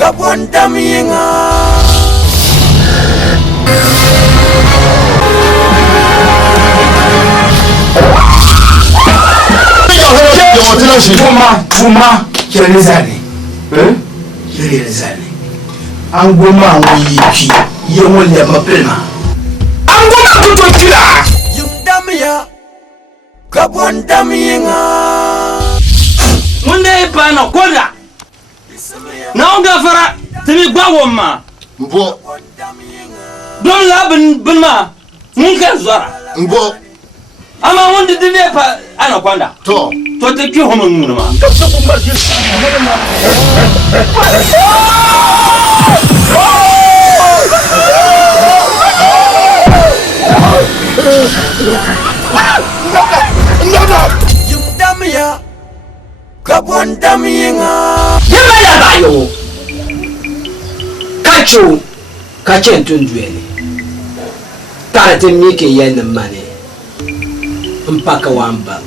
Kabwanda mienga Fuma kirelezani kirelezani angoma wipi yewonde mapema angoma kutokila yumdamia Kabwanda mienga munde pana kola naonga fara timi gwawoma mbo don la bin ma mun kan zara mbo ama wonde dine pa ana kwanda to te ki homo mun ma yumdamia Kabwanda mienga yemaya bayo kacho kachentunduele karate mike yen mane mpaka wamba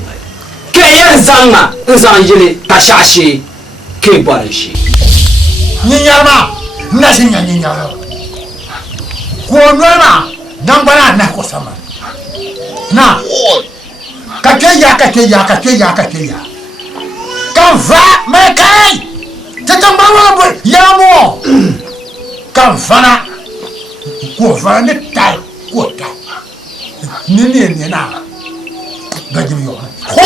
ke yen zanga nzanjile kashashi ke bwarishi Ninyama nasi nyanyama kuonana nambara na kusama na kakeya kanva mekai tetambara bo yamo kanfana kuva ne tai kota nini na gajimi yo ho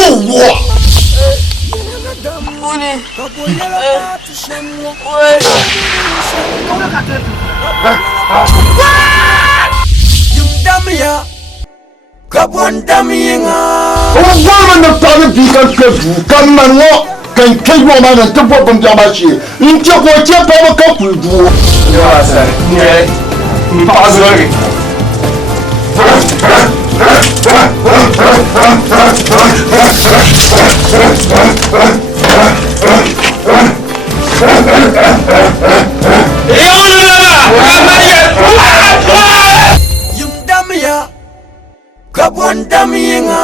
yumdamia Kabwanda mienga wama na tabe bikan kebu kamango kan keyo ma na tebo bomjamashi nti ko chepa ba ka kudu ya sa ne mpazori yumdamia Kabwanda mienga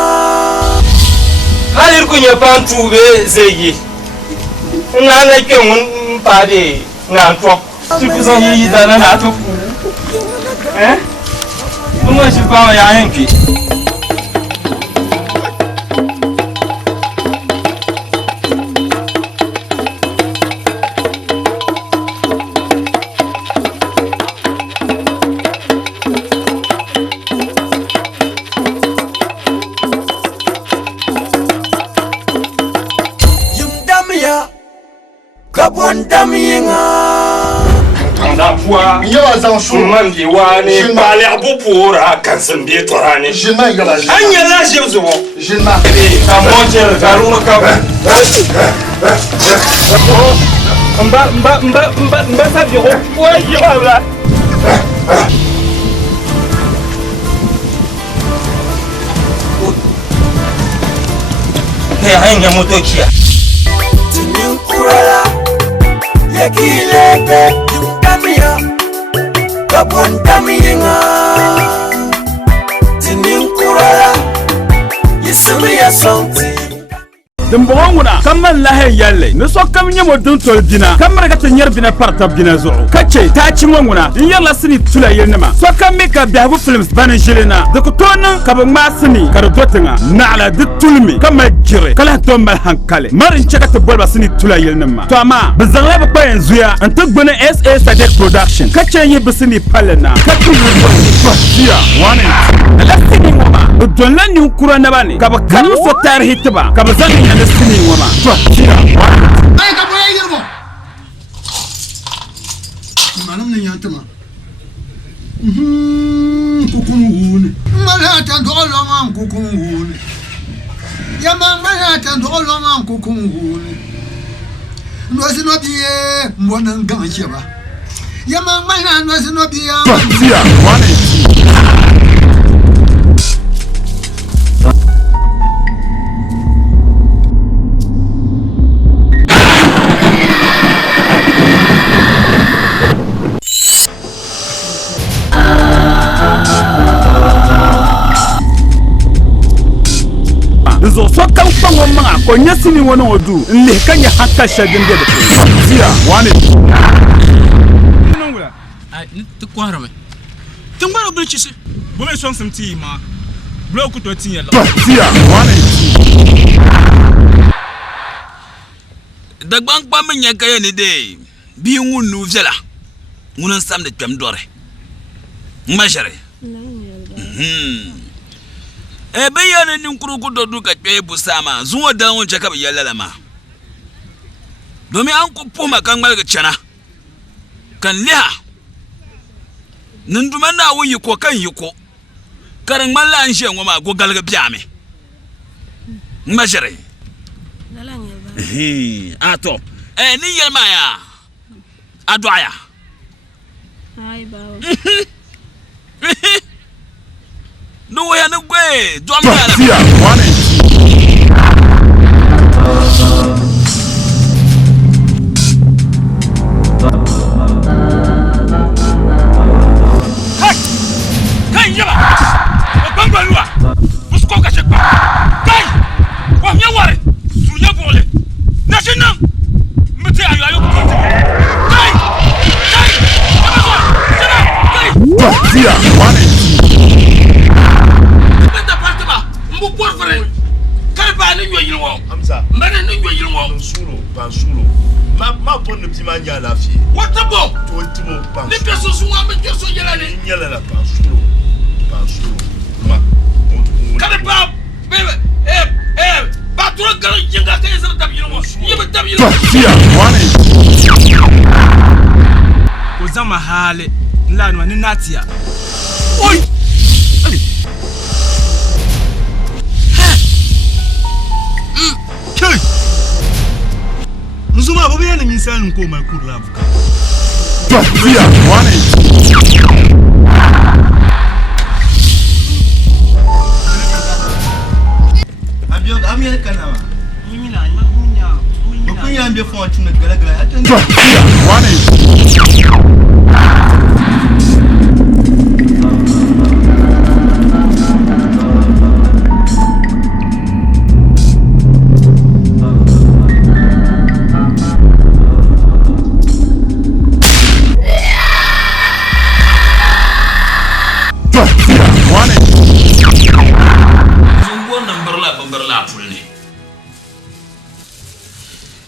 halir kunya pantu be zeyi ngana ke mun pade nganto tukuzo yi dana na to mun shi pa ya yanki Kabwanda mienga ndapua yawa zan su mandi wani bale abupura kansan bi torani jina yala anya la jezo jina ka mojer garuma ka mba sabi ko waji wala he hanya motokia kurala yakilebe yumdamia Kabwanda mienga tininkurala yisumi ya sonti Dembonguna kamal lahe yalle ne so kam nyamo dun tol bina kamar ka tanyar bina parta bina zo kace ta ci monguna in yalla sini tula yelnama so kam me ka biabu films banan jilena de ko tonan ka ba masini ka dotinga na ala de tulmi kama jire kala to mal hankale marin chaka to bolba sini tula yelnama to ama bazanga ba pa yanzu ya an to gbona SA Sadek production kace yi bisini palena ka tu ya wane ala sini ngoma don lan ni kura na bane ka ba kan so tarihi tiba ka ba zan ya sini ngoma to kira ay ka boye yirmo manam ne yantama kukungune malata ndolo man kukungune yama malata ndolo man kukungune ndosi no biye mbona ngacheba yama malata ndosi no biye to kira wane zo so kan fango ma ko nyasini wono odu le kanya hakka shagin de dia wane nungula. Ai, ni tu kwara me. Tungba bil chisi. Bo me song some tea ma. Blow ku to tea la. Tia, 1 and 2. Dagban pa me nya kaya ni de. Bi ngunu vela. Ngunan sam de twam dore. Mashare. Be yana nin kuruku do duka pe busama. Zuwa da won chaka bi yalla ma. Domin an ku puma kan malga chana. Kan liha. Ninduman na wuyi ko kan yiko. Karin malla an she ngoma go galga biame. Mashare. Ato. Ni yelma ya. Adwaya. Ai ba. No way no way. Do am ya. Tia, 1 and 2. Kai yaba. Bangwa luwa. Busko ka shekwa. Kai. Wa nyaware. Sunya bole. National. Mete ayo ayo ko. Kai. Kai. Kai. Tia, 1 and 2. Beta partaba. Mbu porfere. Kai ba ni yoyin wo. Hamza. Mbana ni yoyin wo. Bansulo. Ma bon ne ptima nya la fi. Wata bo. To timo ban. Ni peso suwa me peso yela ni. Nyala la bansulo. Ma. Kada ba. Bebe. Ba tro garo jinga kay sar tab yino wo. Yebe tab yino. Tia, 1 and 2. Ozama hale. Nlanwa ni natia. Oi. Kai. Nzuma bobe yana misali nko mai kurla avuka. Tia, 1 and 2. Amir kana. Kunya ambe fon tuna galagala atan. Tia, 1 and 2.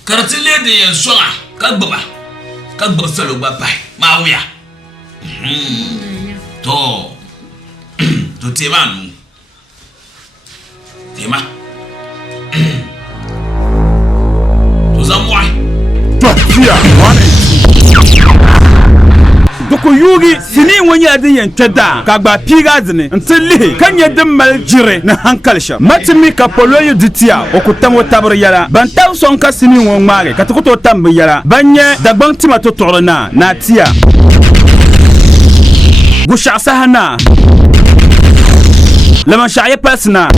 Karatile de yensonga kagbaba kagbaba salo gba pai ma wuya to tema nu tema to zamwai Tia, 1 and 2. Doko yugi sini wonya de yen tweda kagba piga zene ntili kanye de mal jire na hankalsha matimi ka poloyo ditia okutamo tabr yala bantam son ka sini won mare katuko tambe yala banye dagban tima to torona na tia gusha sahana lama shaye pasna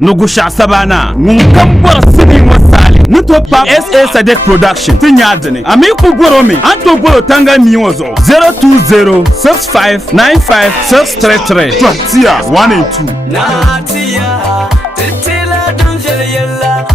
no gusha sabana ngam bor sini wasali nuto pa SA Sadek Production tinyadene ami ku goromi anto goro tanga miwozo 02065956333 Tia, 1 and 2. Natia, titila dunjele yella.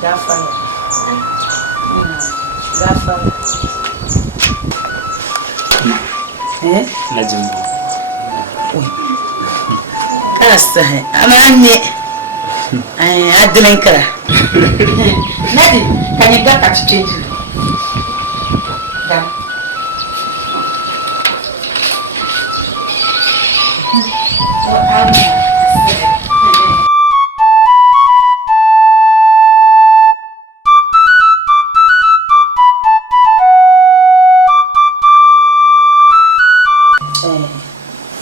Gafara. Najimbo. Kasta amanye. Adlenkara. Nadi, can you get that change? Da.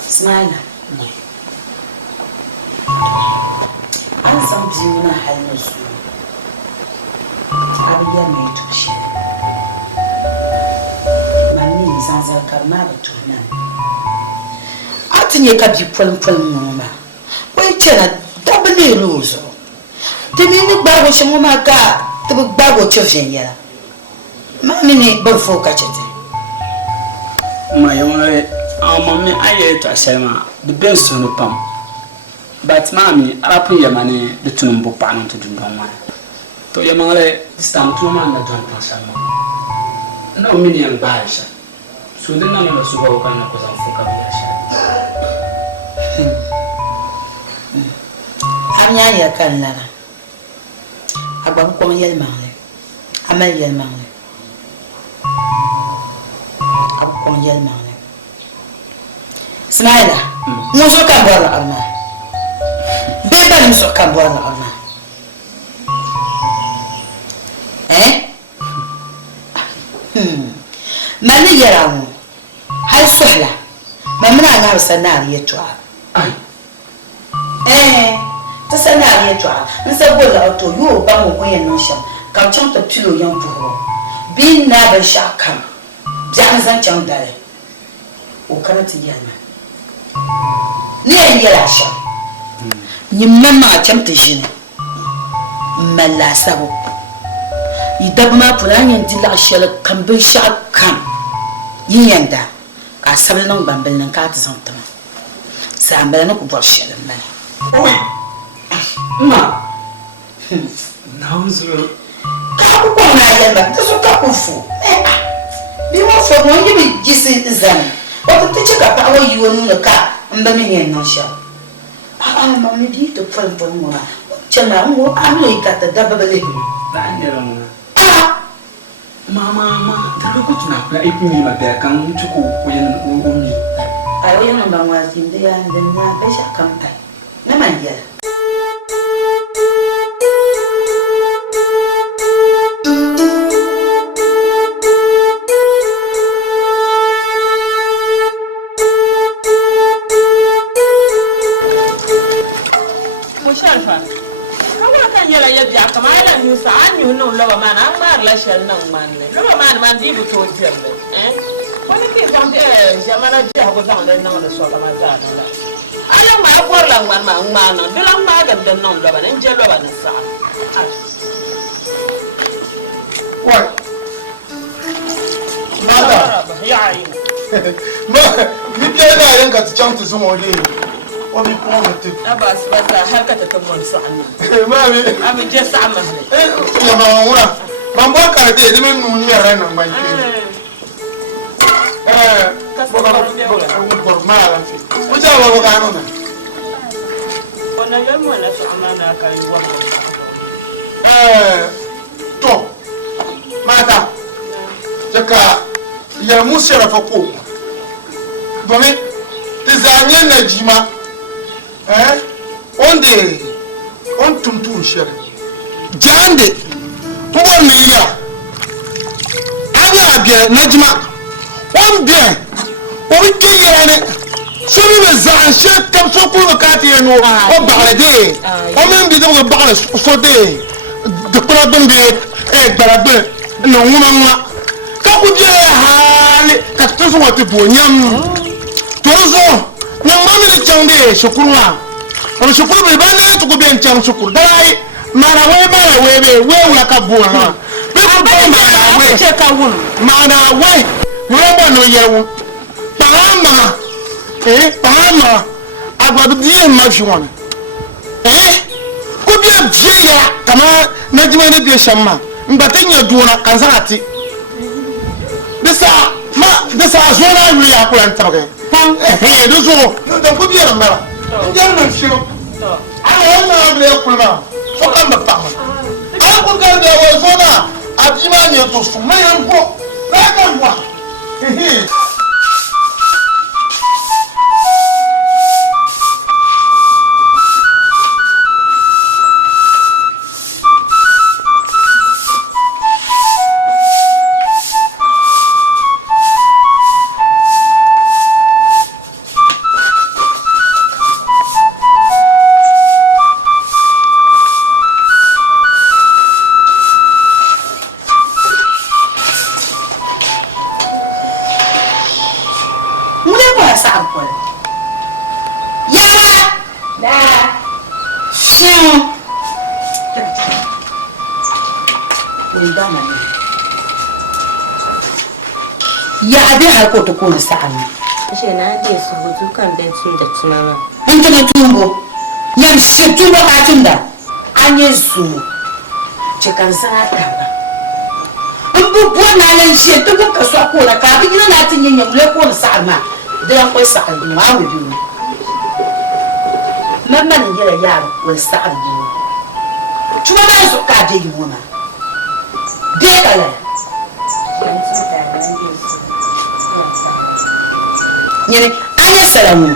Smile. An san biyu na halin su abiya mai tushe mani zanzar karma da tunan a tinye ka bi fulfulun noma wai cana dabali rozo ta mini gbago shi mu maka ta bi gbago cofin yana mani ne ban foka ce ta Ma yamare amami aye to asema the best on pam. But mami arapu yamane the tunumbo panon to dundonwa. To yamare this time to man that don't pasama. No mini and baisha. So then none of us who can na koza mfuka biasha. Anya ya kan lara. Agba ko yel mare. Amal yel mare. Abko yel mare. Smaila. Muso kan bora alma. Beba muso kan bora alma. Mani yaramu. Hay sohla. Mamna na sanari yetwa. Ai. Ta sanari yetwa. Nsa bola auto yo ba mo ko yen no sham. Kam cham ta pilo yan buho. Bin na ban sha kam. Jan zan cham dare. O kana ti yana. Ni en yara sha. Ni mamma cham ta shine. Malla sabo. Idabma pulanyen dila shela kam bin sha kam. Yiyanda a sabal nan bambal nan ka ta zanta sambal nan ku bar shela nan Oi. Ma. Nauzu. ka ku ko na yanda ta so ka ku fu bi mo fo mo yi jisi zan o ta ce ka ta wa yi wonu ka amba min yen nan sha ma ni di to fal fal mo na chama mo amle ka ta dabale bi Ba ndero mo. Mama, the look na kwa ipimi mabea kan chuku kwenye umi. ayo yana ba wa zinde ya dan na ba sha kan tai na man ya Musharfa. Kawa kan yala yabya kamar yana yusa an yi nun laba man an ma relation nan man ne. Laba man di bu to jelle. Wani ke zan jamana ji hago zan da nan da so kamar da nan. Ala ma ko lang man ma nan. Dilan ma ga dan nan laba nan je laba nan sa. Wai. Mata. Ya yi. Ma, ni ke na yanka ta chanta sun wode. Obi ko na te. Abas basa har ka ta tamon su annan. Mami. Ami je sa amma ne. Ya ba wura. Ban ba ka de min nun mi ran nan ban ke. Ka so ba de wala. Ko ma la fi. Ko ja ba ga no na. Kona yar mu na su amana kai wannan. To. Mata. Jaka ya musu rafa ko. Domin tizanyen na jima. On tuntun shir. Jande. Tuwa miya. Anya bia na jima. On bien. O ke yene. Sori be zan she kam so ko ka ti no. O baale de. O men bi de o baale so de. De ko bende gbarabe no wuma. Ka ku je hali ka to so wati bo nyam. Tozo na mami le chande shukurwa. On shukuru be bana to ko ben cham shukuru. Dai mara we wala ka bo na. Be ko be mara we che ka wun. Mara we ba no yewu. Pama. Pama. Agbadu di en ma fi won. Ko bi vieya kama na jima ne bi shamma mbata nya duona kan sanati desa zona wi ya ko antabe dozo dan ko biya mara njan na shiro ala na ble ko na so kan ba pa ala ko ga da wa zona abima ne to su mayan ko ba kan wa ko to ko sa'an she na je su buju kan da tun da tunana in tuna tumbo yan shi tumbo ka tunda an yi su cikan sa ka in bu na nan shi to ka so ko na ka bi na tin yin le ko sa'an ma da yan ko sa'an ma mu bi mamma ne yara yaro wal sa'an bi tuma ba so ka de yi mu na de kala nyene anya salamu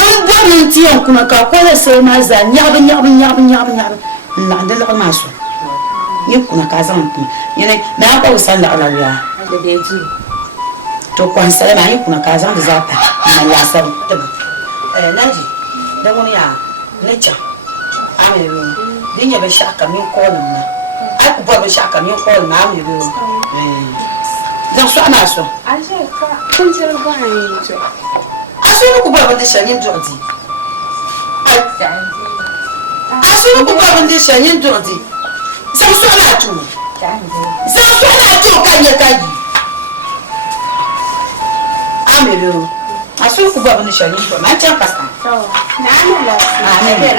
an bodin tiyan kuma ka kola sai ma za nyabin na da la maso ni kuna ka zan ku nyene na ka usan la ala ya da deji to kwan sai na yi kuna ka zan da zata na ya san naji da wani ya ne cha amero din ya ba shaka min kolin na ai ku ba shaka min kolin na amero zan so ana so aje ka kun jira ba ni to asuru ku ba wanda shanyin jordi asuru ku ba wanda shanyin jordi zan so ana to kan ya kai amero asuru ku ba wanda shanyin jordi na can kasa to na la amin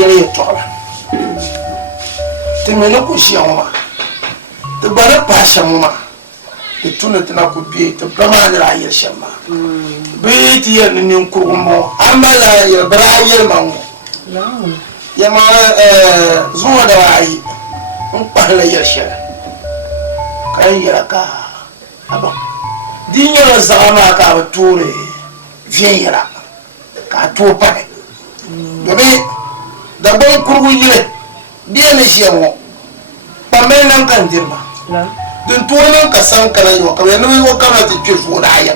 yere tola te mena ko shiama te bara pa shamuma te tuna tana ko bi te brama la yer shama bi ti yer ni nkurumbo amala yer bara yer mango ya ma zuwa da wayi un parla yer shara kan yer ka aba dinya zama ka ture vien yera ka to pare dobe da bon kurgu yire dia ne shemo pamel nan kan dirma dun to nan ka san kana yo ka ne wo kana ti fu da ya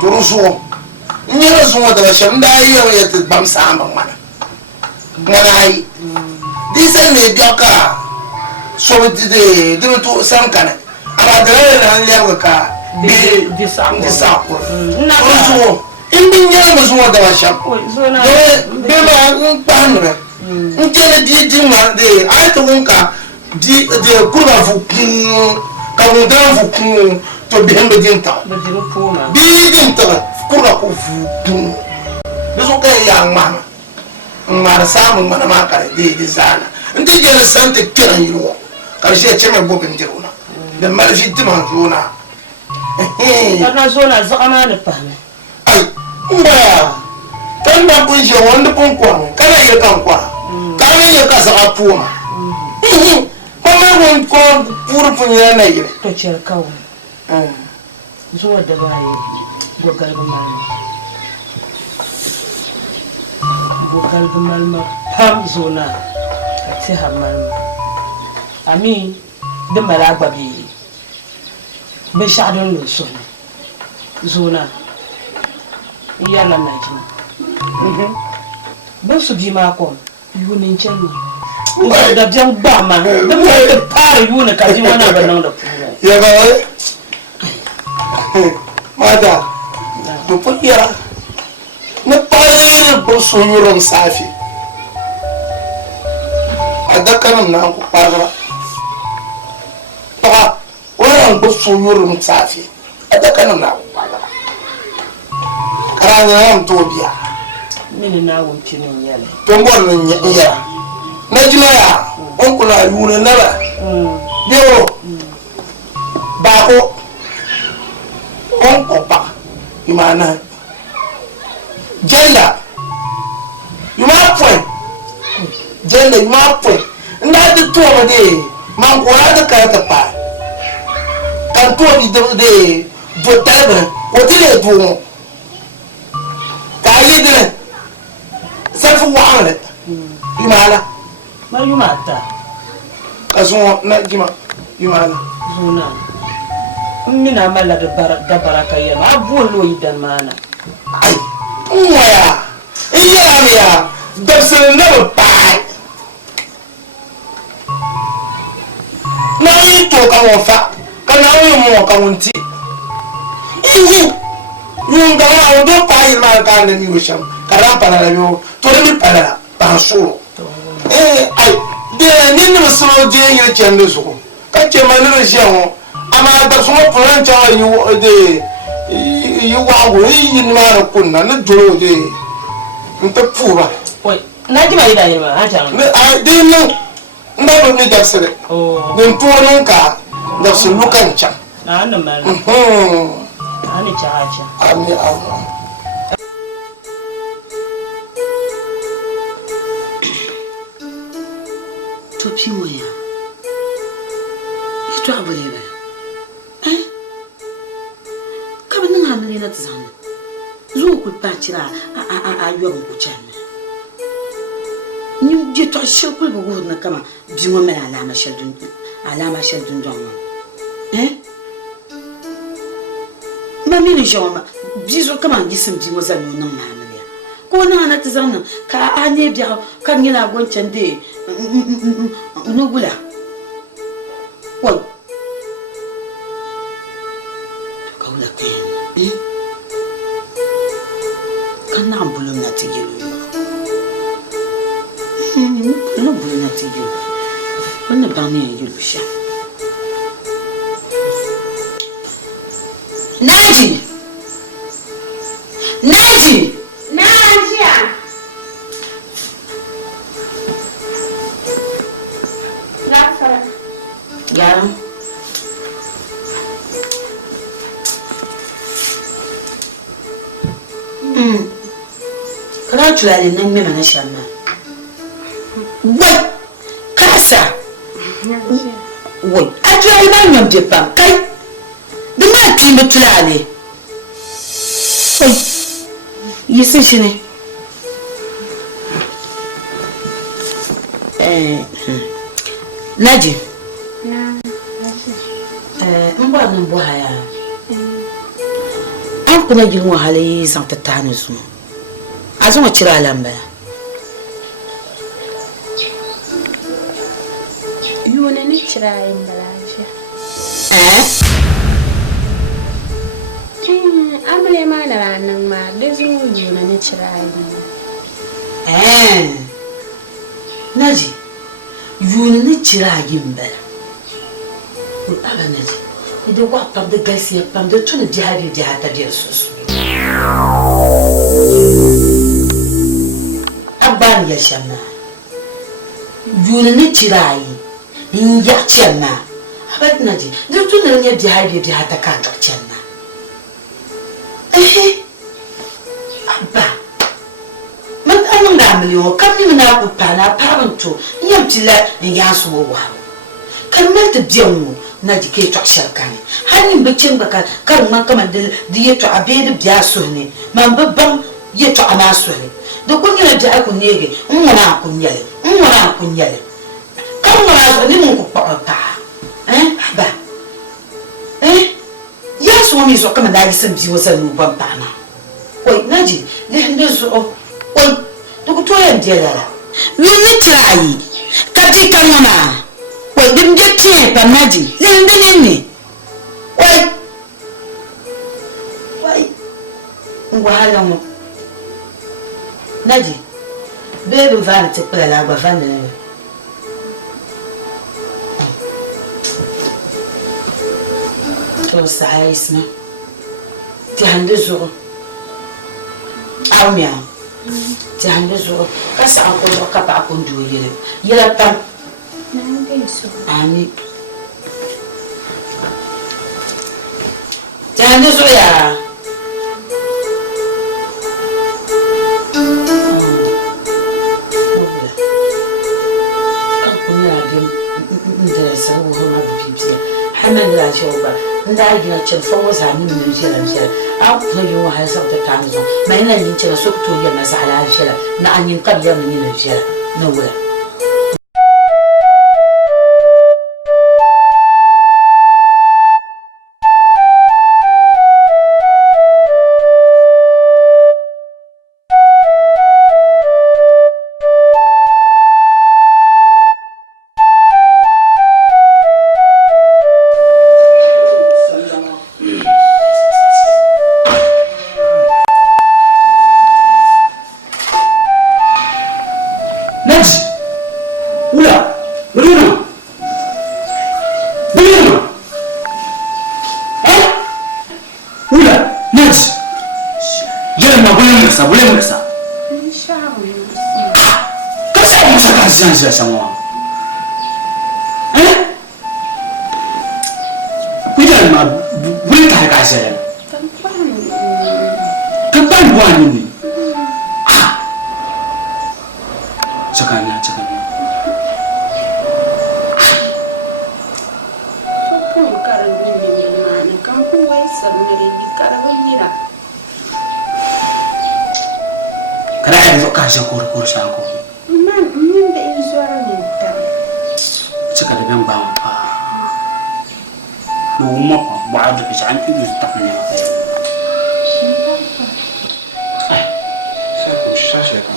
turu so nyira so da shan da ya ti bam sama mana ngana ai disen ne biaka so de to san kana aba da ran ya ka di sa ko na so indin ya mu zuwa da washan be ma panre njele di ma de aito wonka di de kurba fu ka won da fu to be hembe dinta bi dinta kurba ku fu be so ka ya ma ngara samu mana ma ka de zana ndi jele sante kiran yiro karshe ce me bobin diruna da marji timan zona kana zona zama da fahimi mba tanda kunje wanda kun kwa kana ya kan kwa kana ya ka sa puma mama gon ko puru punya na yire to cer kawo zuwa da baye bogal malma pam zona ti hamal ami de malagba bi be shadon lo zona yalla na ji ba su bi ma ko yunin celu da jan ba ma da mu da fara yuna ka ji wani ba nan da fura ya ba ma Mada, du put ya. Na pare bo so yuron safi. Adaka na ko para. Pa, wala bo so yuron safi. Adaka na ko para. Karanya am to biya. Mini na won chinin yale. Tombol ya. Na jina ya, on kula yune na ba. Dio. Bako. On kopa. Imana. Gender. You ma point. Gender you ma point. Na de to ma de. Man ko na de ka ta pa. Kan to di de do tabre. O ti le do. Ka yi de. Sa fu wa le. Imana. Ma yu mata. Kaso na jima. Imana. Zuna. Mina mala da baraka yana. Abolo idan mana. Ai. Moya. Iya ya. Dabse never buy. Na yi to ka won fa. Ka na yi mo ka won ti. Iwu. Yun ga wa do pa yi ma ka na ni wo sham. Ka ran pa na yo. To ni pa na pa so. Ai. De ni ni so je yi chende so. Ka che ma ni je won. Ama da so plan cha yi de yi wa wo yi ni ma kun na na duro de. Nta pura. Oi, na ji mai da yi ma ha ta. Ai din no. Ndaba ni da sere. Oh. Den tuwa nunka da su lukan can. Na nan ma. Ani cha cha. Ami ami. To piwo ya. Ito abule ba. Ka ban nan ne na tsana. Zo ku ta cira a yoban ku can. Ni je to shirku ba go na kama bi mo mena alama shadun don. Mami ni joma bizo kama gisim bi mo zan nan ma ya. Ko na na tsana ka ane biya kan yana goncan de nugula. Wai. Kaula kai. Kan na bulun na tigiru. No bulun na tigiru. Wannan ba ne yulu sha. Naji. Najiya. Lafiya. Ya. Kana tulale nan me mana shanna. Wai. Kasa. Wai. Atulale ba nyam je pam kai. Duma ti me tulale. Wai. Yisi shine. Naji. Mba nan bo haya. An kuna jin wahala yi san ta tani su. Azun wa cira lamba. Yuna ni cira yin balaji. Amle ma na ranan ma da zuwa yuna ni cira yin. Naji. Yuna ni cira yin bala. Aba naji. Idan wa pam da gaisiya pam da tuna jihadi jihata da su. Abban ya shanna. Yuna ni cira yi. In ya chenna. Aba naji. Da tuna ne jihadi jihata kan ta chenna. Abba. Man anan da miliyo kan mi na ku pana paranto. Yam tila in ya so wa. Kan na ta biyan mu. Na jike to sharkani hanin bicin baka kar man kamar da diye to abedi biya so ne man babban ye to ana so ne da kunya da aku nege na kunyale kan mara so ni mun ku pa ba ya so mi so kamar da yi san biyo san nu ban pana oi naji ne hinde so oi to ku to yan je la ni trai ka ji kan mama wai din je tiye pa naji le ndin ni wai wahala mo Nadi baby van te pela la van de to sais me ti hande zo awmia ti hande zo ka sa ko zo ka pa ko ndu yele pam ani ti hande zo ya Hamen la joba nda gina chen fongo za ni mi jela jela a ko yo wa hasa ta kanzo mai na ni chela so to ya masala jela na anin qabla ni na jela no wala Jangan semua. Kita mah boleh tak kasih. Kapan buat ini? Cakapnya. Kamu karang ini mana? Kamu wesam dari karang ini lah. Kerana itu kasih kur sangku. Sekali yang bangpa, rumah baru bisa anjir taknya. Saya kamu.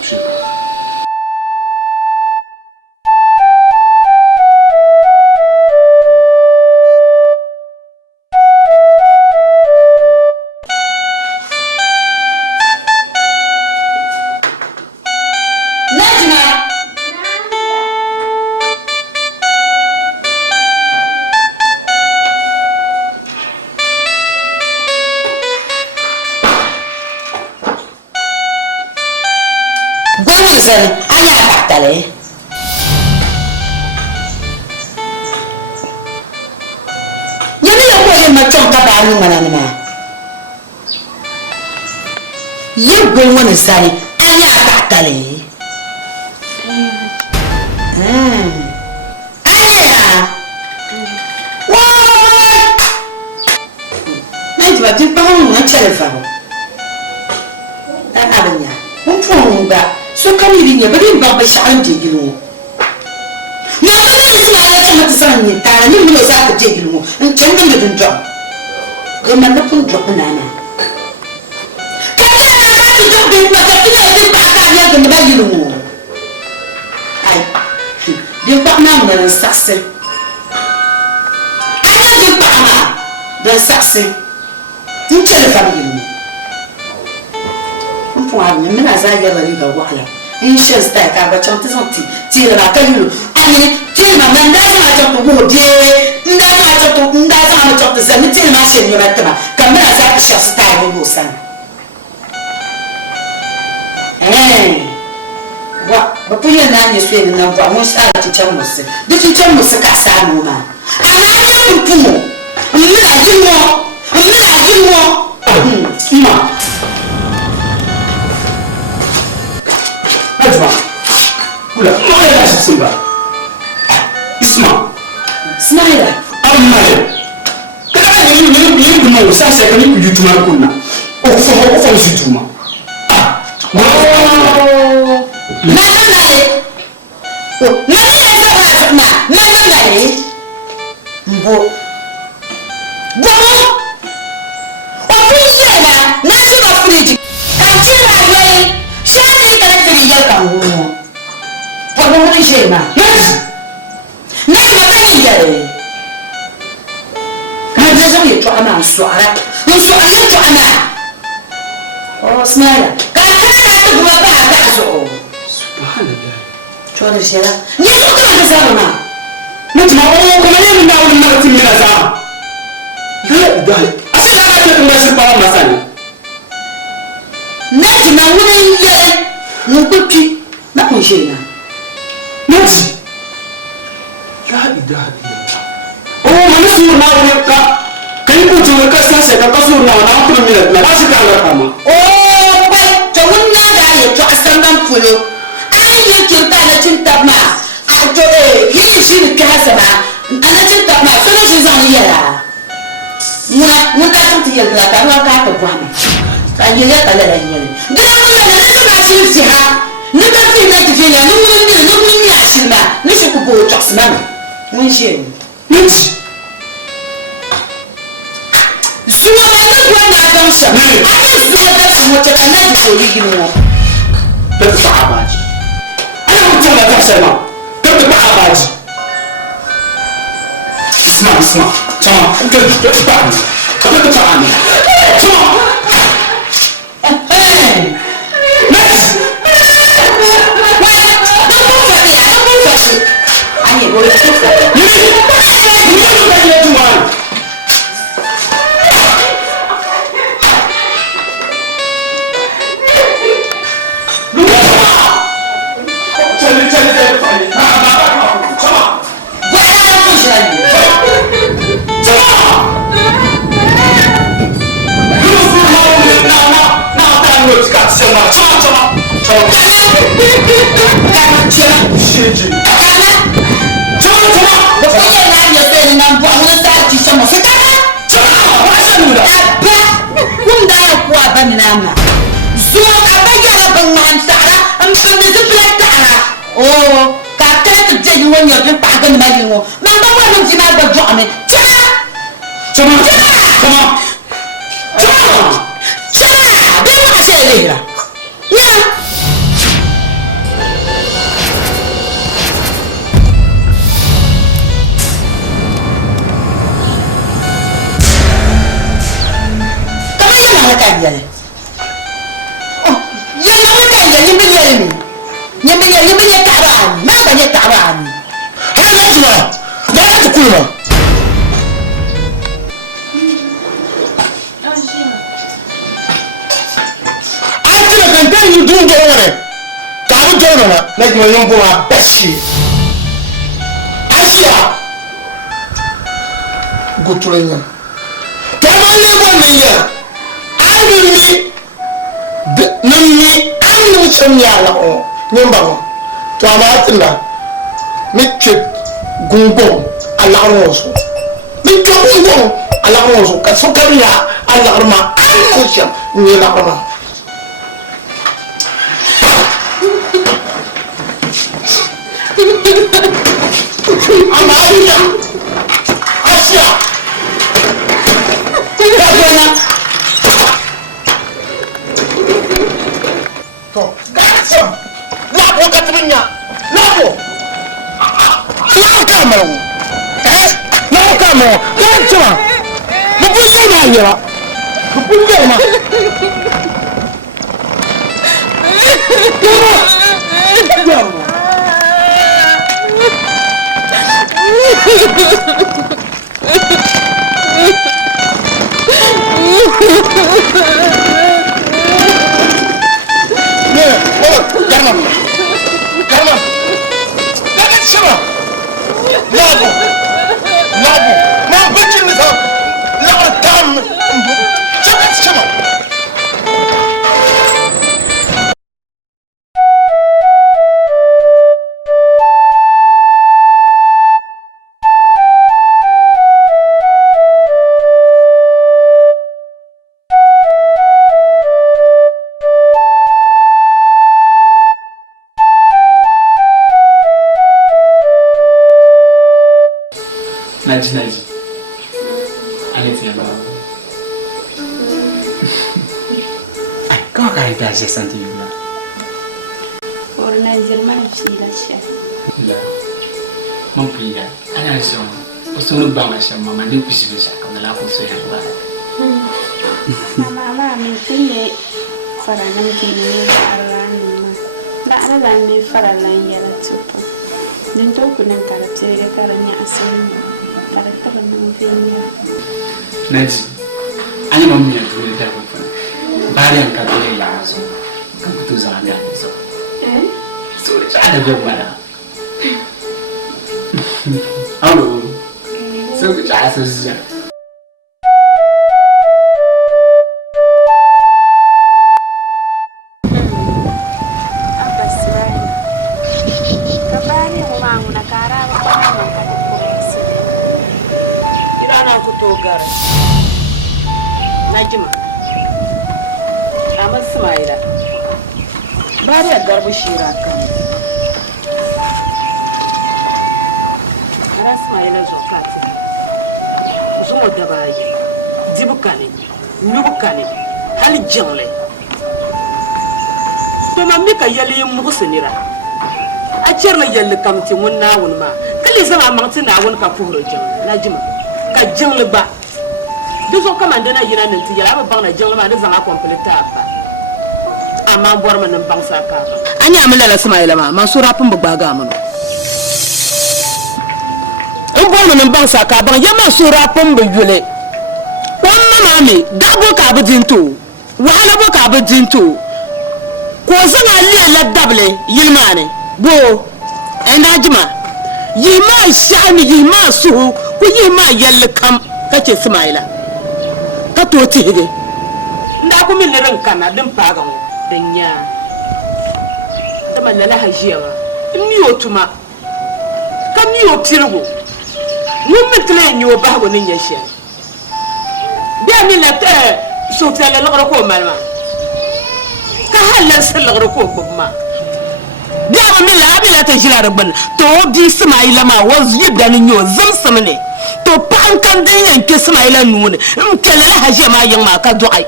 Ana battale Yami la ko yema tonka ba nu mana na Yegbe wona sari ana battale Najwa ti pa mu na chelefa Ta abanya Unfunga so kan yi ne bari ba ba sha'an je gilmo na ana zuwa ya ce mata sanin ne tare ni mun za ka je gilmo in can da mutun job ga man da fun job na na kana na ka ji job din ba ka ina yi ba ka ya ga ba gilmo ai din ba na mun da sasse ana din ba ma da sasse in ce da fa gilmo من أزايا غريبة وعلا إن شاء كعبة شنطة شنطة تيرا كيلو أني تيرا من دافع شنطة بودي ندافع شنطة زمن تيرا ما شيء يرتبه كم من أزايا شخص تاعي بوسان بقولي أنا نسوي من نوع مش أنا تجمعس ده تجمعس كأسان وما أنا أقول ما Ula, mana dah sebab? Isma. Ismaila. Amal. Kenapa ni cuma usah saya ni pergi cuma kuna. Oh si cuma. Oh. Mana ni? Oh, mana ni sebab na? Mana ni? Bo. Oh, punya lah. Nasi berfriji. Kancil lagi. Siapa ni tak terima kamu? Kamu ni siapa? Nasi mana ni? Kamu jangan itu anak suara. Suara itu anak. Oh, Smile. Kakak gua apa so? Subhanallah. Coba siapa? Ya tu kan ada sama. Nanti mau kemana ni nak orang mati ni rasa? Ya, dah. Asal ada tu masih paham masalah. Nanti mau ni ya, mungkin nak mungkin. Nanti. La ilaha illallah. Oh, mana suruh nak orang ka? Kau pun cuma kasih saya kau suruh nak orang pun minat. Masih tak ada kamu. Oh, baik. Jangan nak dah tu asal nam puluh. Ayah kita nak cinta mah. Ajo ini sih kehasana. Anak cinta mah. Kalau sih jangan iya lah. Muka tu tiada lah. Kamu akan apa buat? Kaya lihat ada lagi ni. Dia mula nak masih sihat. Ni tak fikir tu fikir. Ni asal mah. Ni sih kubu cakap mana? Mungkin. Semua orang buat nak什么？俺说的什么？这个那就有意义了。这是啥垃圾？俺们做了干什么？这是大垃圾。什么？什么？这是大垃圾，这是啥呢？什么？哎，那是，喂，都不说的，都不说的，俺也不会说的。你就在这住啊？Oh, kakak tu jadi orang yang terpakai bagi mu. Nampak orang cina berjuang ni. Cina, dia masih ada lah. Ya. Kamu mana kajian ni? Oh, yang apa kajian ni begini ni? Yang banyak kawan, mana banyak kawan? Hei, cuma, jangan tukul lah. Aku nak kantor you dulu jangan ni. Kamu jangan lah, lagi macam buat besi. Asya, gutulnya. Kamu ni buat ni ya. Aku ni anu semua lah oh. Nyembang, tu amat lah. Mikir gunggong alarmoso. Mikir gunggong alarmoso. Kasukaria alarma. Aku siap ni alarma. Amalia, Asia, Kajian. Tu, gasam. Lapo katanya, lapo. Lapo kamu, lapo kamu, lapo. Lapo siapa ya? Lapo siapa? Lapo. Jangan, siapa? Labu, macam ni sah, labu tam, siapa? Naji. Allez-y, là. Comment tu as senti là? Pour Naji, je suis la chef. Là. Mon pays là. Attention. Parce que nous bavons chez maman, nous puissions ça comme là pour se faire là. Maman, mais tu faranam kini arani ma da ala ne faralan yala tupo din to kunan kala tere karanya asani kala tabanam finya next ani mammi ya dole ta ko bari an ka dole la so kan ku to zanga so so da ga mara allo so ku ta so zia Najima Ahmad Ismaila bari a garba shira kan ara Ismaila zo kati zuwa da bayi dibukane nubukane hal jingle to mammi ka yali mugusinira a cerla yalli kamti mun nawun ma kali zama manti nawun ka fuhuro jin Najima ka jingle ba Dizo kamande na yina nanti yala ba bang na jengla ma de zanga complete ba amma bor man nan bang saka ani amala la Ismaila ma Mansura pun bagbaga amano in bor man nan bang saka bang ya Mansura pun be yule wannan mami dabo ka bu dinto wahala bo ka bu dinto ko zanga le la dable yilmane bo Najima yima shani yima su ko yima yalle kam kace Ismaila to tege nda ko min ran kana din paga mo danya da malala hajiya ni otuma kan ni otirgo mun metle ni o bago ni nyeshe dia mi la te so tele la ko malma ka halan sel la ko buma dia mi la abi la te jira rabban to di Ismaila ma was yidani nyo zamsamne to pankan din yanke Ismaila nune mkele haje ma yin ma ka du'ai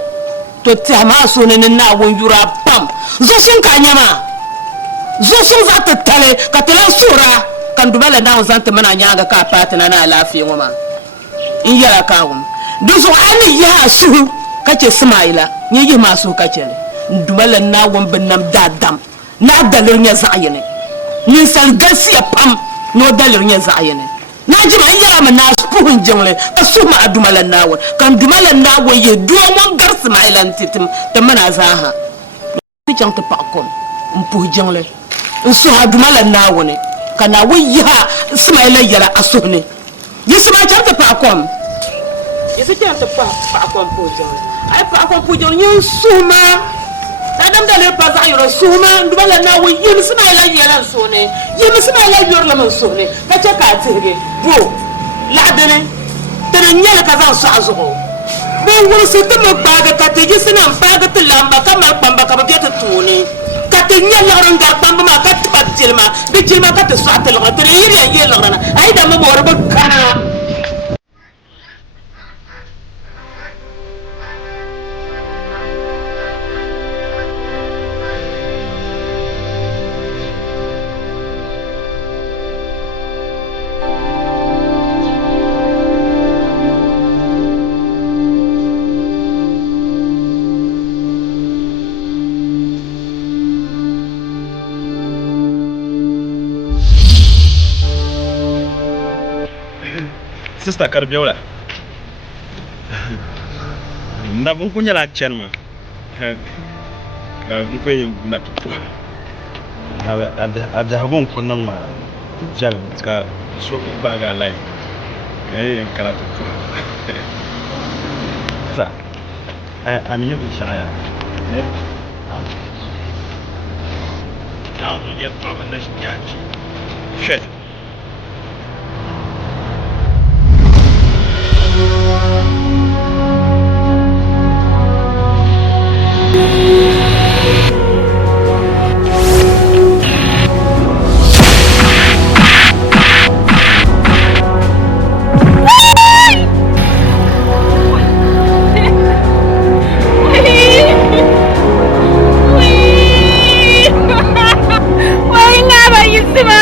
to ta ma so ne na won yura pam zo sun ka nyama zo sun za ta tale ka tala sura kan dubala na zan ta mana nyaga ka patina na lafiya ngoma in yara ka wum duzo ani ya su kace Ismaila ni yi ma so kace ne dubala na won binnam dadam na dalor nya zayene ni sal gasiya pam no dalor nya zayene Najima yara ma na puhun jingle asuma adumala nawon kan dumala nawon ye duwa mon gar Ismaila titim ta mana zaha ti jang ta pakom mpuh jingle nsu adumala nawon kana wiya Ismaila yara asuhne yisma jang ta pakom yisi jang ta pakom puh jingle ai pakom puh jingle yin suma adam dale pa za yoro suma dumala nawon yin Ismaila yara sone yin Ismaila yor la man sone ka cha ka tege bo la dene tere nyala ka za so azugo be wul se te mo baga ka te yisina baga te lamba ka ma pamba ka ba gete tuni ka te nyala ranga pamba ma ka te patilma be jilma ka te so atel ga tere yiri yela na ai da mo wor ba kana Sister Carbiola. Na vun kunya la chenma. Nko na tu. Ada habon kunnan ma. Jal ka so baga lai. Kala tu. Sa. Ani yo shaya. Down to get from the yachi. Shit. Why nga ba yun si Ma?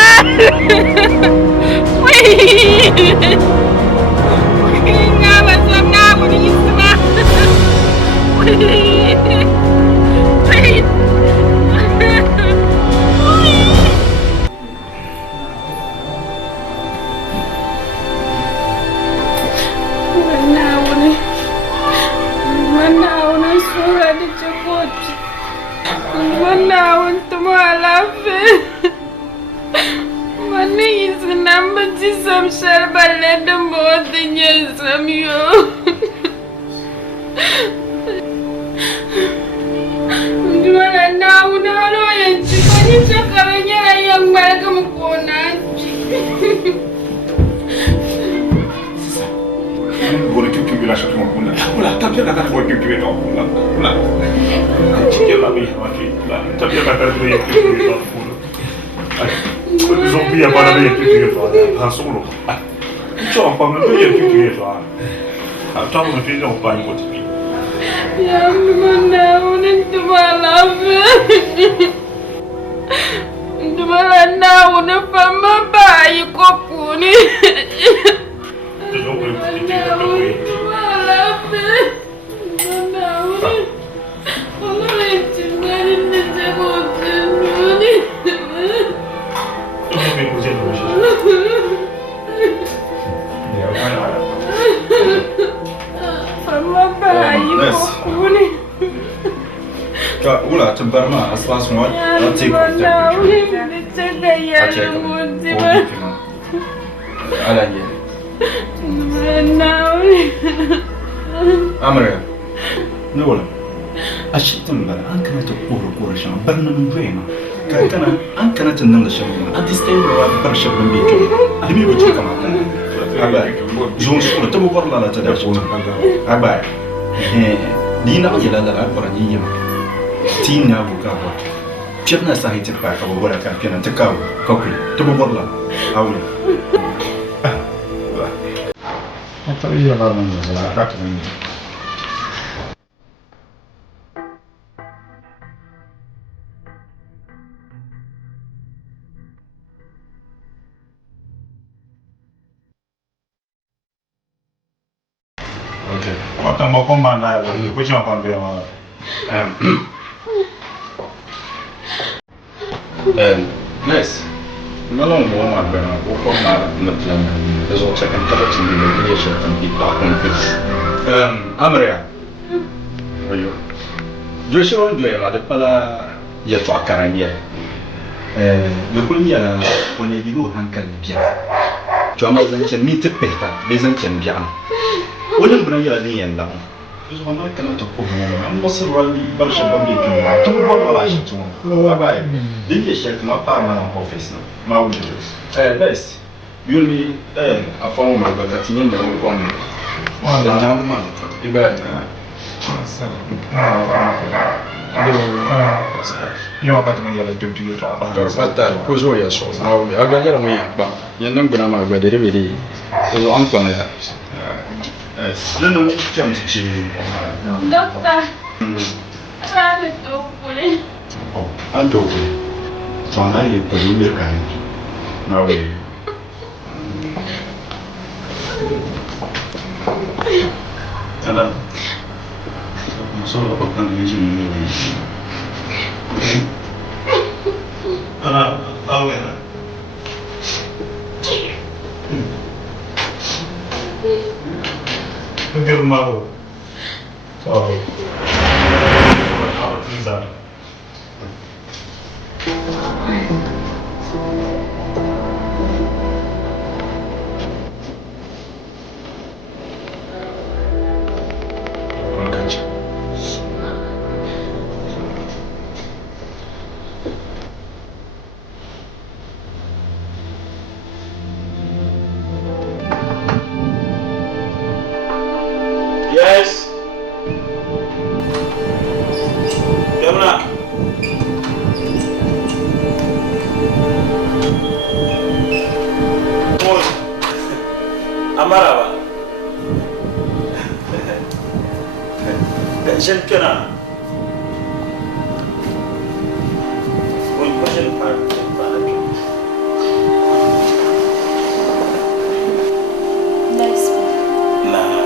me is the number to some share by let them more than yes, I'm you. Do I now know and you check a young Malcolm Corner? Boleh cuci bila saya mau pulang. Pulang, tapi kata boleh cuci itu pulang. Pulang. Cuci lagi, lagi. Tapi kata boleh cuci itu pulang. Zombie apa lagi cuci itu? Solo. Cuma apa lagi cuci itu? Tahu mungkin yang paling penting. Ya, mana udah malam. Mana udah pama bayi kopu ni. Ulah cembar mah asal semua nanti ada ni. Amra, ni boleh. Asyik cembar, angkana tu pura sih, berna menjual. Kerana angkana cendang dah sih, adi stay bersih membicu. Demi bicu kamu. Abai, zoom sekolah tu bukan lala cedera sekolah. Abai, di nak jalan dalam orang ni. Tina buka apa? Siapa sahih cepat kalau buat kampian cekau, kopi, tu berborla, awal. Apa ia lawan masalah kat ini? Okay. Waktu mau kemana lagi? Punya apa dia malah? Nice. Melon mau makan apa? Kau nak macam besok saya akan tahu sendiri dia saya akan kita konfus. Amria. Ayo. Joshua dia ada pala ya tu akaranya. Lepas ni punya dulu hangkan dia. Cuma macam ni terpeta, bezan macam Ulang beraya ni yang dah. Terus mana kena cukup orang. Masuk wali bersih pembikin. Tu buat apa sih tu? Apa? Dia siapa mata mana office nak? Mau terus. Nice. Yuli apa orang berkata tinggal dalam ruang. Wah, nyaman. Ibarat. Yang apa tu yang ada di dalam? Betul. Kuzo ya so. Mau agaknya ramai apa? Yang nak guna apa? Beri. Kuzo angkang ya. Lalu macam si. Doktor. Ada tu boleh. Oh, ada boleh. Soalnya dia perlu kan. Nawi. Ada. Masalah apa kan ini ni? Awal. Mungkin mau. Oh. Bisa. Yes. Gamna. Oi. Amara ba. Jeune kena. Oi, jeune par. Nice. Nah.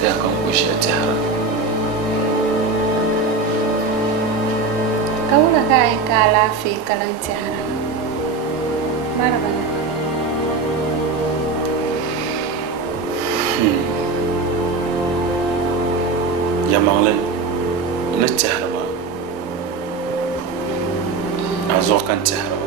ta kan kushe ta har kawula kai kala fi kalanti hara marabana ya mangle ina ta har ba azo kan ta har ba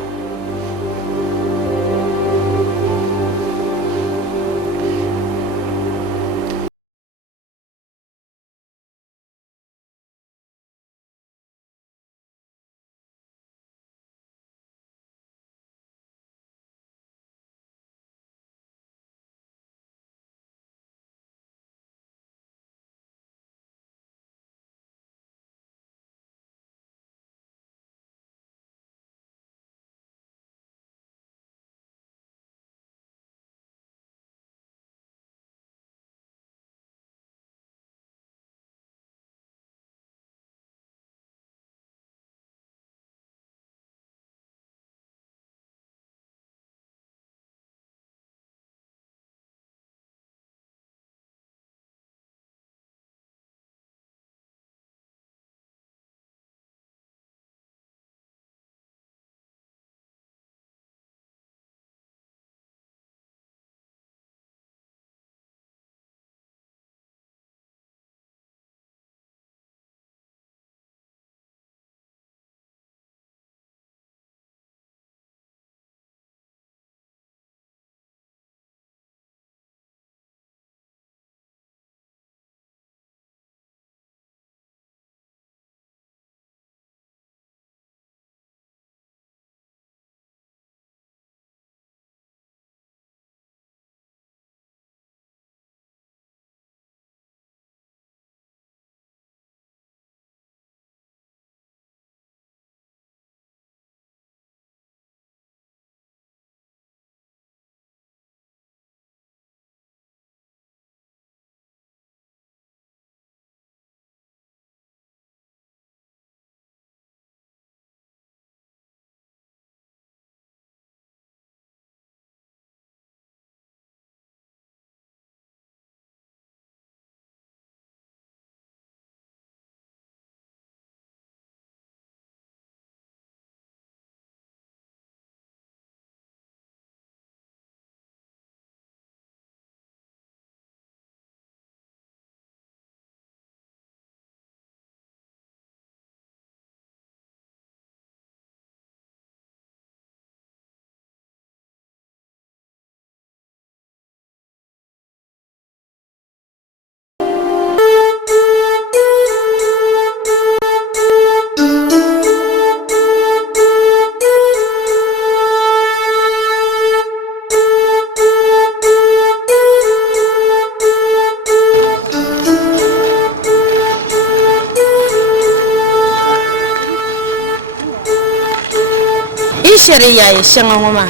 shere yaye shanga ngoma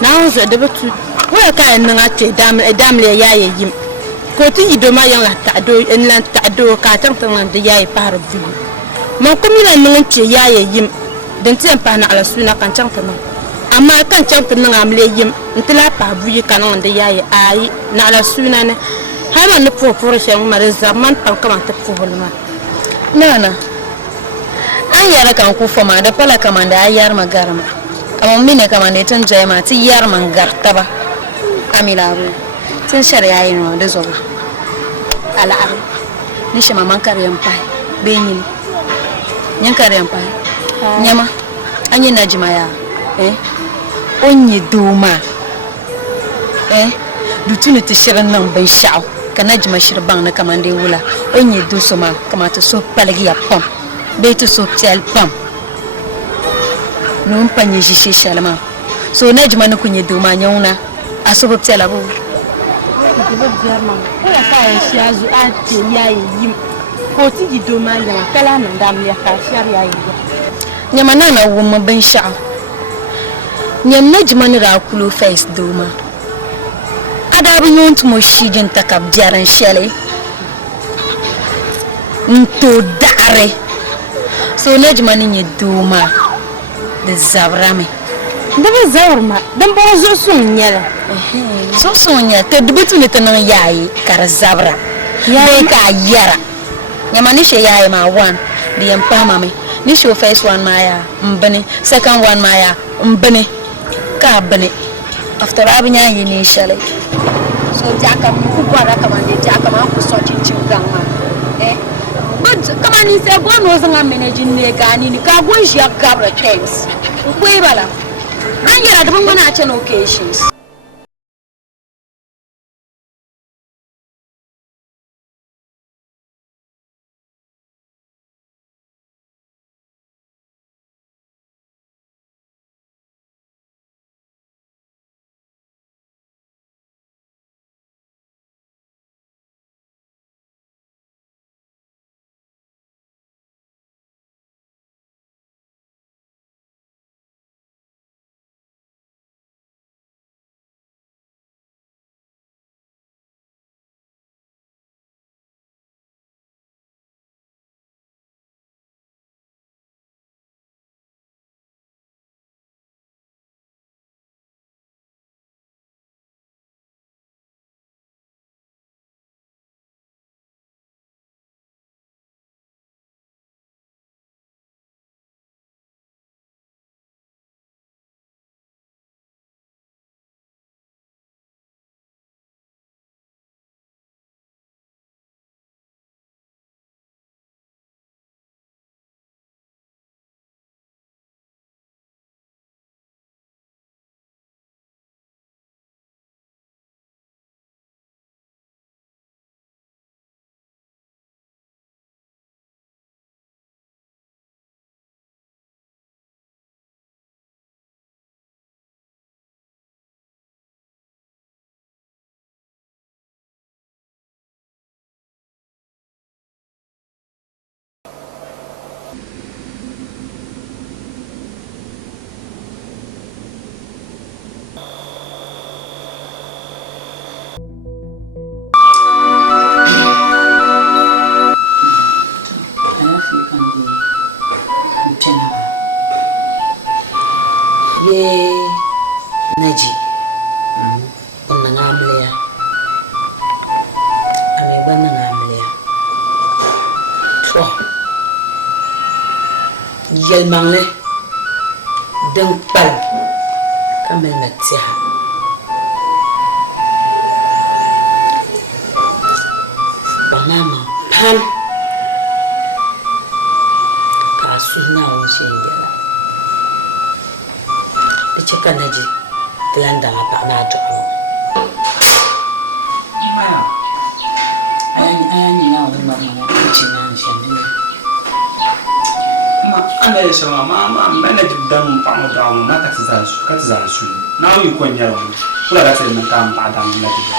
na unzo de betu wa ka nanga te damle yaye yim ko ti yido ma yang la ta do en lan ta do ka tan tan de yaye par bu ma ko mi la nanga te yaye yim den ti pa na ala suna kan tan tan amma kan tan tan nga amle yim ntila pa bu yi kan de yaye ai na ala suna ne ha ma ne po shang ma re zaman pan kama ta po bolma nana an yara kan ku fama da pala kamanda ayar magarma amma mine kamanda tan jayma ti yar mangartaba amilaru tin shari'a yin da zoba al'ar ni shema man karyan pai benyin nyan karyan pai nyama anyi najima ya onye doma dutune ti shirin nan ban sha'u kana jima shirban na kamanda wula onye do soma kamata so palagi ya pam beto so tel pam non panye jishi shalama so najma na kunye doma nyauna asobo tel abu dibo diarma wala ka shi azu ate yayi yim ko ti gi doma nyama kala nan dam ya ka shar yayi nyama nana wo mo ban sha nyam najma ni ra kulu face doma adabu nyontu mo shijin takab jaran shele nto dare so najma ni doma de zabrame debe zaurma dan ba zo sun nyala so sonya te dubutu ne tanan yayi kar zabra yayi ka yara nyama ni she yayi ma one the empama me ni she first one ma ya mbene second one ma ya mbene ka bene after abinya yi ni shale so jaka mu kwara kama ni jaka ma ku so chinchin gama but kama ni se go no zanga managing ne gani ni ka go shi akabra things ko ibala an yara da ban wana a occasions Naji wannan amliya ame banna amliya to yel mangle dan pal kamel natiha mama pam ka sunna won shengela cheka naji Glenda apa na to maya ayani na wani mama kichina nshambi ma ana yesha mama manage dan pa mo da mo mata ka tzasu na yi konya ro kula da sai na kan pa dan na diga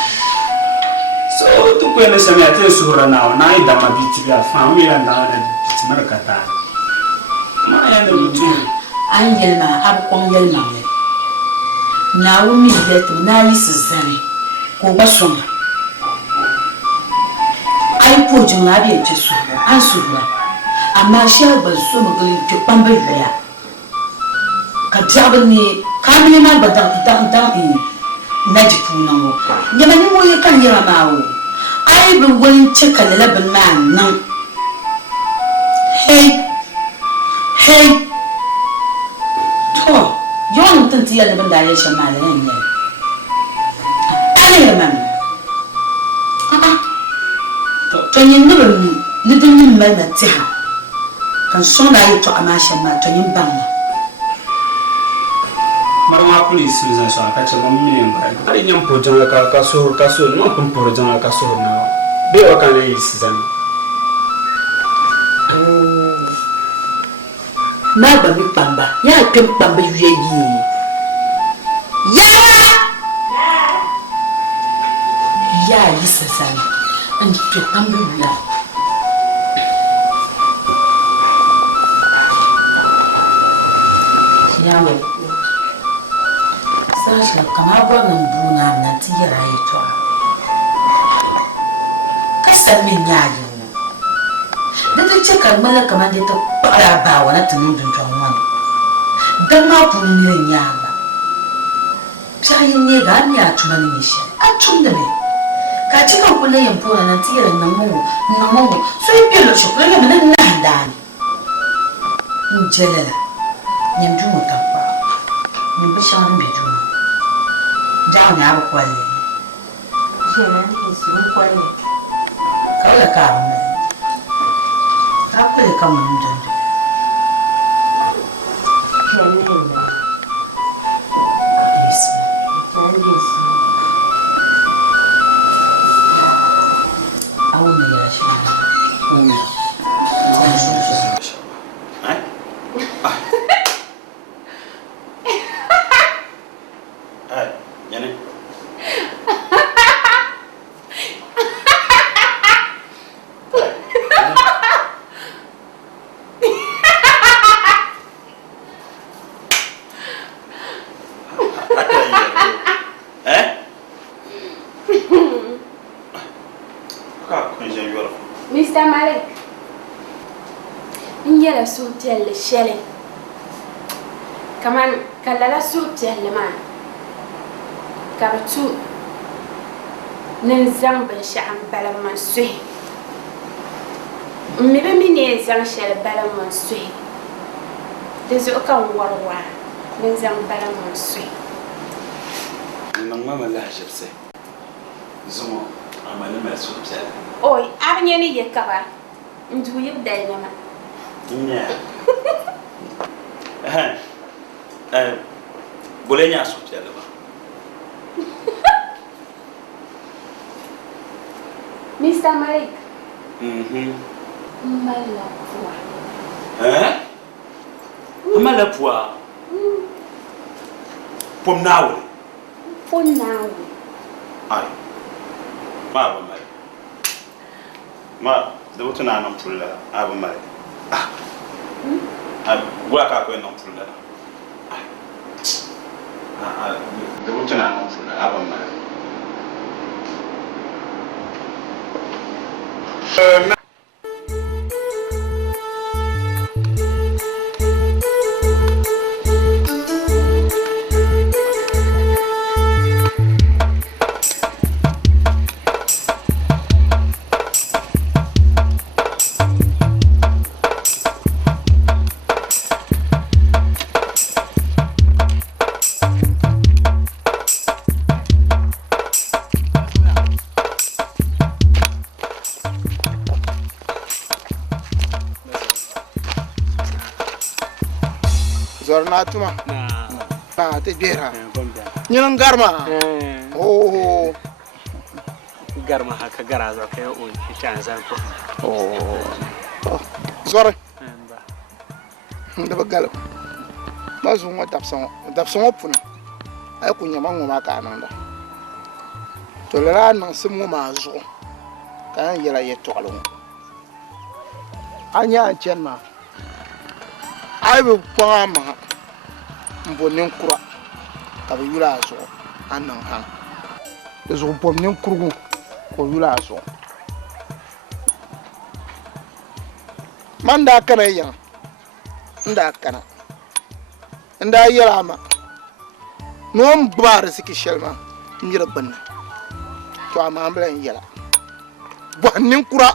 so to ko ne samia te sura na yi da ma biti ya fa mi ya na da biti markata ma ya ne mutu an yelma ab kon yelma ne na wumi det na yi sizani ko basoma ai po juna bi ce su an suwa amma shi ba so mu gani ke pambe ya ka jabe ne ka mi ma ba dan na ji kuna wo nyama ni mo ye kan yara ma wo ai bi wani cika lalabin ma nan hey to yon tanti ya da ban da ya shama da nan ne ai man to yin nuru ni din yin mai na tiha kan so na yi to ama shama to yin ban marama kuli suza so aka ce mammi ne ngai ari nyam po janga ka so no pun po janga ka so na be o kan yi sizan na ba mi pamba ya tem pamba yuye yi ya yi sizan an te pamba yuya yawe sasha kama gwanin buna na tiyara yi to kasar min yayi da ta ce kalmala kamar da ta fara ba wani tunin dundun wani don ma buni ne ya ba shayin ne ga ni a tuma ni shi a tun da ne ka ci kan kullun yin pona nan tira nan mu so yi pelo shi kullun nan nan dan njelela nyem jumo tampa nyem bishan mbe jumo jaw nya ba kwalle jena ni su kwalle kala ka mu ka kwalle ka mun don kenene yes yes auna ya shi Mr. Malik, in yɛla suhupiɛlli shɛli kaman ka lala suhupiɛlli maa ka bi tu ni zaŋ binshɛɣu n-balim man suhi mi bi mi ni zaŋ shɛli balim man suhi di zuɣu ka n wari waa ni zaŋ balim man suhi niŋ ma lahaʒibisi zuŋɔ amali mali suhupiɛlli oi a bi nyɛ ni yɛ kaba n duhi yib dali nama bole nya suhupiɛlli ba Mr. Malik mala pua mala pua pom naawuli ai ma ba mali ma da wuta na nan fulla aba mali gura ka ko nan fulla da wuta na nan fulla aba mali Zornatuma. Nah, te bera. Nyilang garma. Oh. Garma haka garaza kai on chanza ko. Oh. Zore. Ndaba galam. Mazu mo tapson opuna. Ay ku nyama ngoma ka nanda. To la nan simu mazu. Kan yela yetolo. Anya chenma. Ai be kwa ma mbonin kura ka be yula so anan han zo bomnin kurgu ko yula so manda kana yan nda kana nda yala ma non bar siki shelma ngira banna to ama amblan yala bonin kura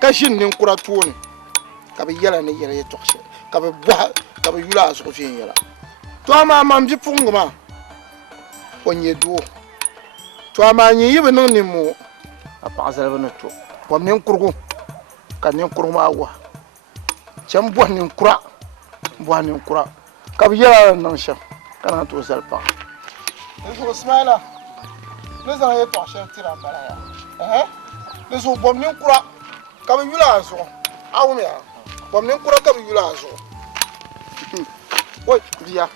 ka shin nin kura tuoni ka be yala ne yala yetoxe ka be yula so fi yala to ama mamji funguma onye duo to ama nyi yibe no ni mo apa azalba no to pom nin kurgu ka nin kurma wa cham bo nin kura ka be yala nan sha kana to zalpa ko smaila ne zan ye to sha tira bara ya ne so bom nin kura ka be yula so awumi ya bom nin kura ka be yula so oi via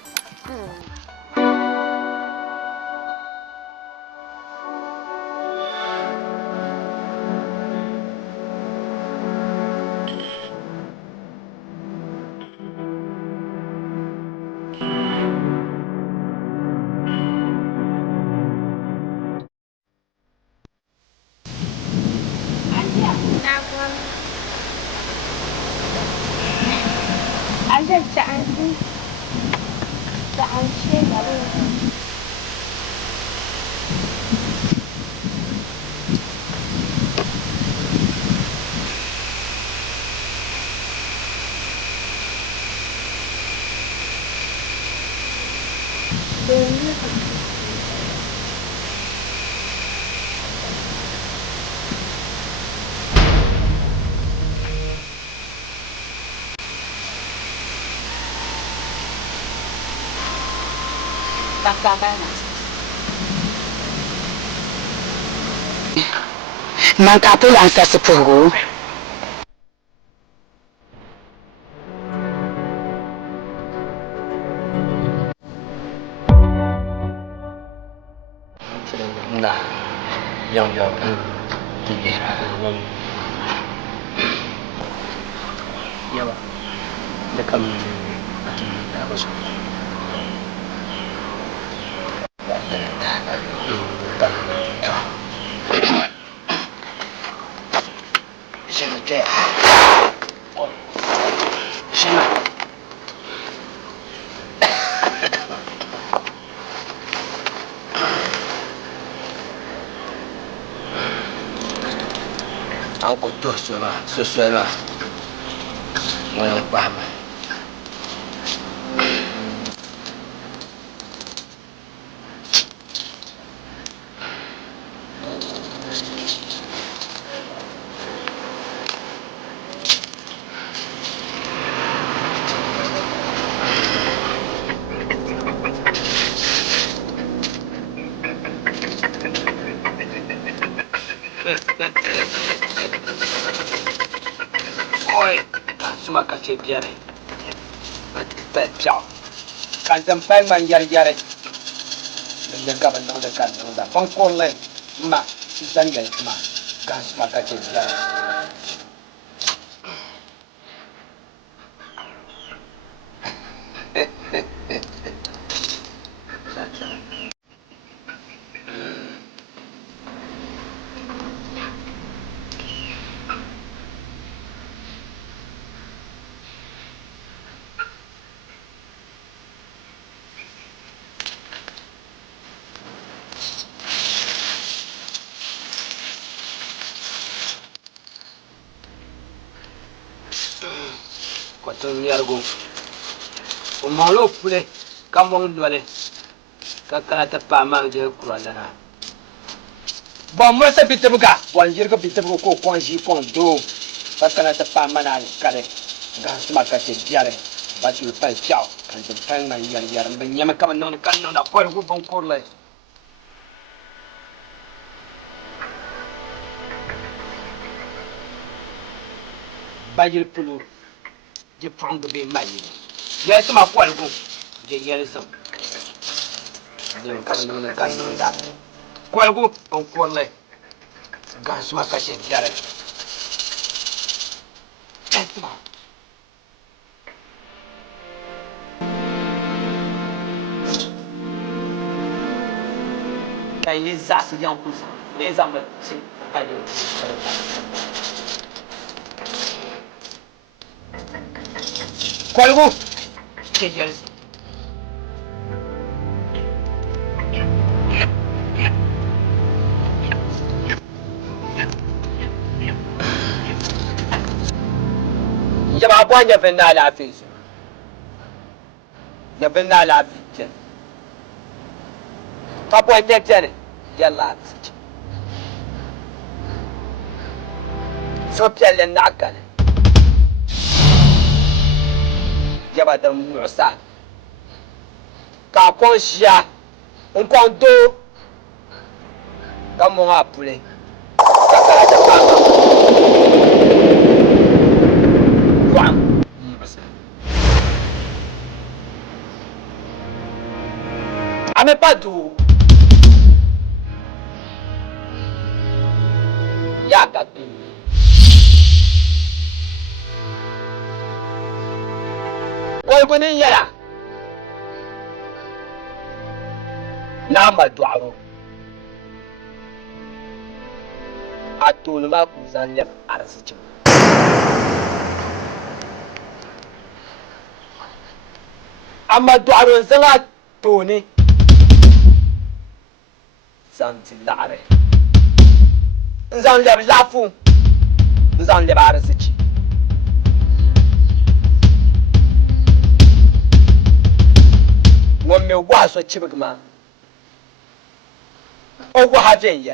Man ka to lan sa sepuhu. Nah, yang jawab. Ya, Pak. Dekam bagus. Aku tuh sesuai lah. Mau yang paham. Oi, semua kasih biar. Pecah. Kan sampai manjar-jar. Dekat benar dekat benar. Pangkol le, mak jangan mak. Kan semua kasih biar. Kau yargo, umalo pule, kampung dua kakak tepat mangja kuralana. Bom masa pita buka, wanjir ke pita buka ko kuanji kuando, kakak tepat mana kare, gas maka sejare, batu pecah, kan tempat manjar benyam kaman non kan non apa aku bongkor le. Bajil pulu. Je prends de bien mal. J'ai ma foi le goût. J'ai rien de ça. Je me casse dans le canard. Quoi le goût? On court là. Gars ma caché diarrhée. Aide-moi. Les as en plus. Les armes, c'est pas de. Cuelgo. ¿Qué quieres? Ya va a poner a la ficha. Ya ven a la ficha. Papo es de tener. Ya la ficha. Sopia le naca. Jaba da musa ka kon shia on kon do ka mo apule ka da pa wa ame pas do ya ka tu Oi kunin yara na ma duaro atul ma ku zan ya arziki amma duaro zan to ne zan tilare zan da lafu zan da arziki One me was a chibig man. Oh, what have you?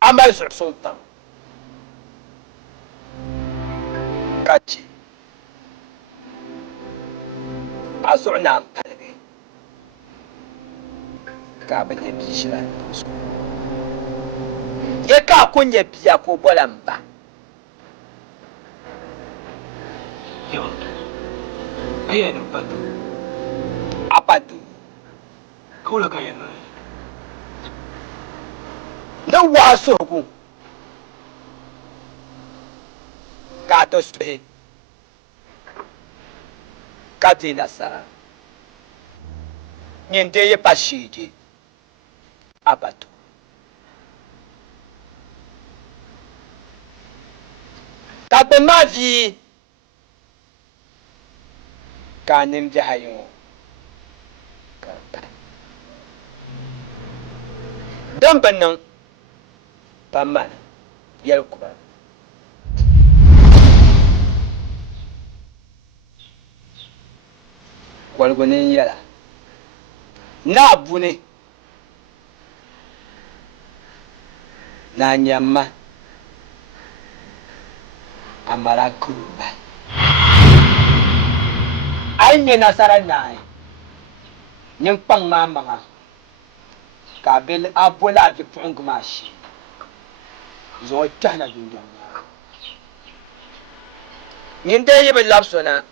I'm a sultan. Catch. a zuɣu na n paligi ka bi nyɛ bia ʒila zuɣu yɛ ka a ku nyɛ bia ka o bola n ba Ayah ni patu. apa tu Kau lah kaya na. ni waa suhugu ka a ti suhi ka di nasara nyɛn dee yi pa sheegi apa tu ka gbi maa vii ka a nimbihi ayi ŋɔ ka di pa din bi niŋ pa mali yɛlikuba kɔligu ni n yɛla naa buni naa nyɛmma a mala kurumba a yi nyɛ nasara naai ninkpaŋ maa maŋa ka a bola a bipuɣingi maa shee zaŋ o kpɛhina dundɔŋ maa nyini dee yi bi labi so na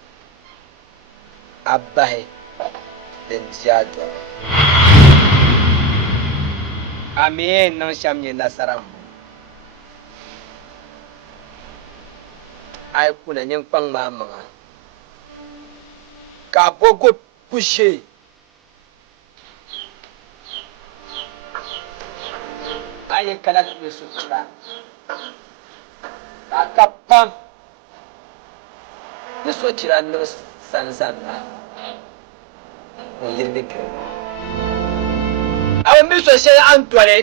a bahi din di a dɔba a mi yɛn niŋ shɛm nyɛ nasara mu a yi kuna ninkpaŋ maa maŋa ka a bogo ku ʒee a yi kana ti bɛ sutura ka a ka pam ni sochira niŋ sanzanda o yirigi kiri a bi mi so shɛli a ni dɔli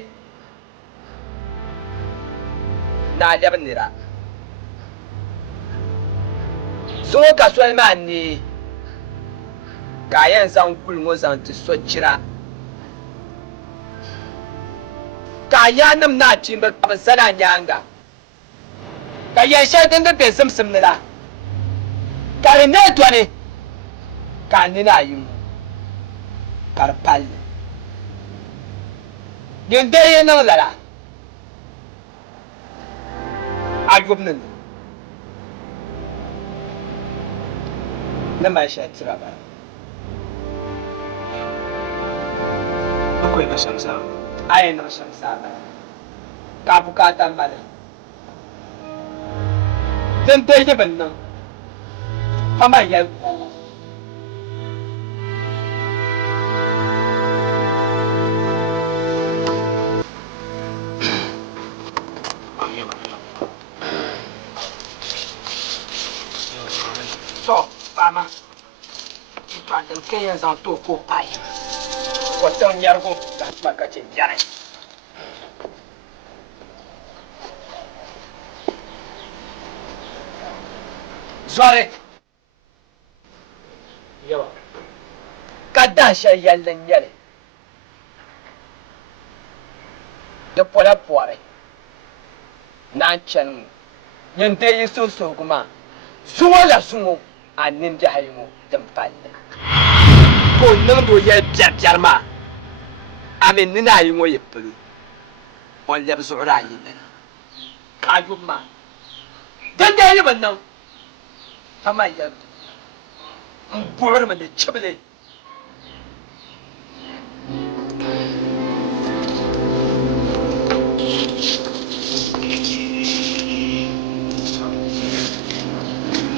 ni a lɛbi nira zuŋɔ ka soli maa neei ka a yɛn zaŋ guli ŋɔ zaŋ ti sochira ka a yaanim naa kpimbi ka bi zani a nyaanga ka yɛn shɛli din di bɛ zimsim ni la ka di nee dɔni ka a nini ayi ŋɔ ka di palli din dee yi niŋ lala a yubni ni mali shɛli tira ba Akwai na shamsa. a yi niŋ shɛm saa bala ka a bukaata mali din dee yi bi niŋ pa mali yɛli kuɣu so paama din ka yɛn zaŋ tooi ka o pai o tiŋ nyɛrigu ka tuma ka che biɛri zɔri ka dahi shɛli yɛlli n nyɛli di pola pɔri naan chani ŋɔ nyɛn dee yi suhusuhugu maa zuŋɔ la zuŋɔ a nimbihi ayi ŋɔ din palli ka o niŋdi o yɛli biɛribiɛri maa a mi nini ayi ŋɔ yi polo o lɛbi zuɣuri ayi nina ka a yubi maa din dee yi bi niŋ pa ma yɛli n buɣurimi ni chibili